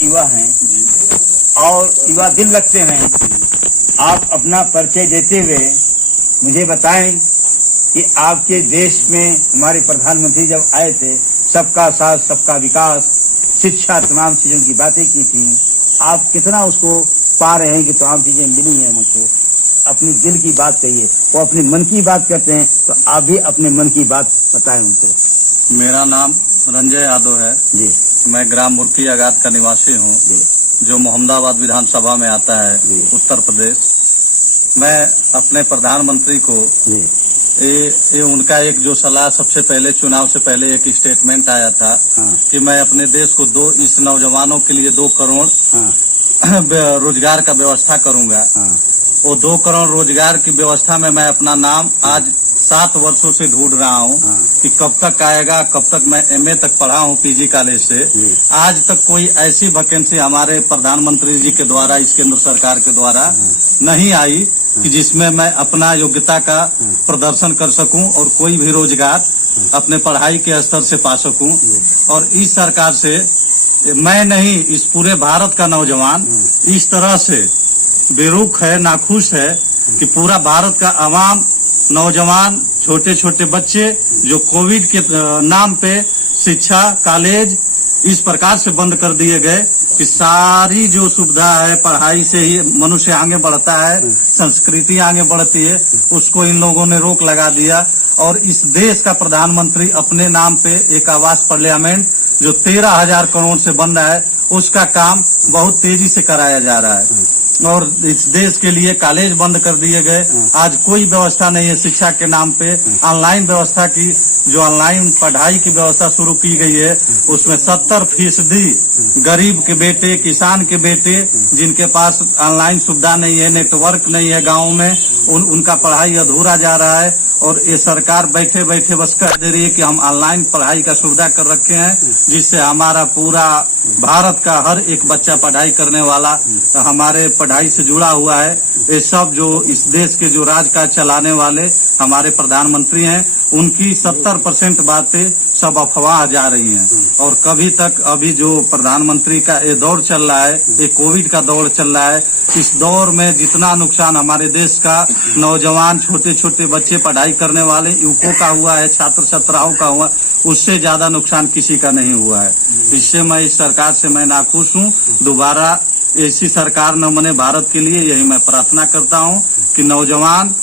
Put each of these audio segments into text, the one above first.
युवा हैं और युवा दिल रखते हैं। आप अपना परिचय देते हुए मुझे बताएं कि आपके देश में हमारे प्रधानमंत्री जब आए थे, सबका साथ सबका विकास, शिक्षा, तमाम चीजों की बातें की थी। आप कितना उसको पा रहे हैं कि तमाम चीजें मिली हैं मुझको। अपनी दिल की बात कहिए। वो अपने मन की बात करते हैं, तो आप भी अपने मन की बात बताएं उनको। मेरा नाम रंजय यादव है जी। मैं ग्राम मुर्की आगात का निवासी हूँ, जो मोहम्मदाबाद विधानसभा में आता है, उत्तर प्रदेश। मैं अपने प्रधानमंत्री को ये उनका एक जो सलाह, सबसे पहले चुनाव से पहले एक स्टेटमेंट आया था कि मैं अपने देश को इस नौजवानों के लिए 2 करोड़ रोजगार का व्यवस्था करूंगा। वो 2 करोड़ रोजगार की व्यवस्था में मैं अपना नाम आज 7 वर्षों से ढूंढ रहा हूँ कि कब तक आएगा। कब तक मैं MA तक पढ़ा हूँ PG कॉलेज से, आज तक कोई ऐसी वैकेंसी हमारे प्रधानमंत्री जी के द्वारा, इस केंद्र सरकार के द्वारा नहीं आई कि जिसमें मैं अपना योग्यता का प्रदर्शन कर सकूं और कोई भी रोजगार अपने पढ़ाई के स्तर से पा सकूं। और इस सरकार से मैं नहीं, इस पूरे भारत का नौजवान इस तरह से बेरुख है, नाखुश है कि पूरा भारत का आवाम, नौजवान, छोटे छोटे बच्चे जो कोविड के नाम पे शिक्षा, कॉलेज इस प्रकार से बंद कर दिए गए कि सारी जो सुविधा है, पढ़ाई से ही मनुष्य आगे बढ़ता है, संस्कृति आगे बढ़ती है, उसको इन लोगों ने रोक लगा दिया। और इस देश का प्रधानमंत्री अपने नाम पे एक आवास पार्लियामेंट जो 13,000 करोड़ से बन रहा है, उसका काम बहुत तेजी से कराया जा रहा है। और इस देश के लिए कॉलेज बंद कर दिए गए। आज कोई व्यवस्था नहीं है शिक्षा के नाम पे। ऑनलाइन व्यवस्था की, जो ऑनलाइन पढ़ाई की व्यवस्था शुरू की गई है, उसमें 70% गरीब के बेटे, किसान के बेटे, जिनके पास ऑनलाइन सुविधा नहीं है, नेटवर्क नहीं है गाँव में, उनका पढ़ाई अधूरा जा रहा है। और ये सरकार बैठे बैठे बस कह दे रही है कि हम ऑनलाइन पढ़ाई का सुविधा कर रखे हैं, जिससे हमारा पूरा भारत का हर एक बच्चा पढ़ाई करने वाला हमारे पढ़ाई से जुड़ा हुआ है। ये सब जो इस देश के जो राज काज चलाने वाले हमारे प्रधानमंत्री हैं, उनकी 70% बातें सब अफवाह जा रही हैं। और कभी तक अभी जो प्रधानमंत्री का ये दौर चल रहा है, ये कोविड का दौर चल रहा है, इस दौर में जितना नुकसान हमारे देश का नौजवान, छोटे छोटे बच्चे, पढ़ाई करने वाले युवकों का हुआ है, छात्र छात्राओं का हुआ, उससे ज्यादा नुकसान किसी का नहीं हुआ है। इससे मैं इस सरकार से मैं नाखुश हूँ। दोबारा ऐसी सरकार न बने भारत के लिए, यही मैं प्रार्थना करता हूँ कि नौजवान,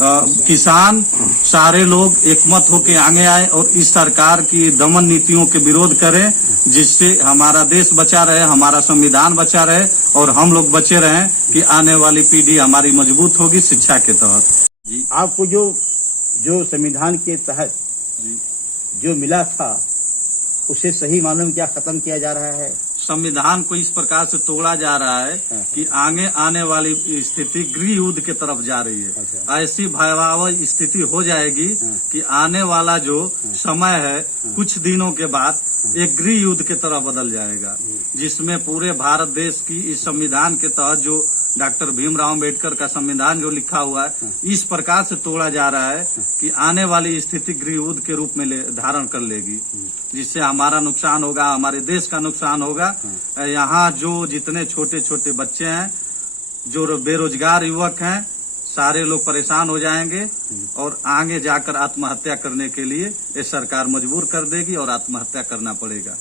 किसान, सारे लोग एकमत होकर आगे आए और इस सरकार की दमन नीतियों के विरोध करें, जिससे हमारा देश बचा रहे, हमारा संविधान बचा रहे और हम लोग बचे रहें कि आने वाली पीढ़ी हमारी मजबूत होगी शिक्षा के तहत। जी, आपको जो संविधान के तहत जो मिला था, उसे सही मानों में क्या खत्म किया जा रहा है? संविधान को इस प्रकार से तोड़ा जा रहा है कि आगे आने वाली स्थिति गृह युद्ध की तरफ जा रही है। ऐसी भयावह स्थिति हो जाएगी कि आने वाला जो समय है, कुछ दिनों के बाद एक गृह युद्ध की तरफ बदल जाएगा, जिसमें पूरे भारत देश की इस संविधान के तहत जो डॉक्टर भीमराव अम्बेडकर का संविधान जो लिखा हुआ है, इस प्रकार से तोड़ा जा रहा है कि आने वाली स्थिति गृह युद्ध के रूप में धारण कर लेगी, जिससे हमारा नुकसान होगा, हमारे देश का नुकसान होगा। यहाँ जो जितने छोटे छोटे बच्चे हैं, जो बेरोजगार युवक हैं, सारे लोग परेशान हो जाएंगे और आगे जाकर आत्महत्या करने के लिए ये सरकार मजबूर कर देगी और आत्महत्या करना पड़ेगा।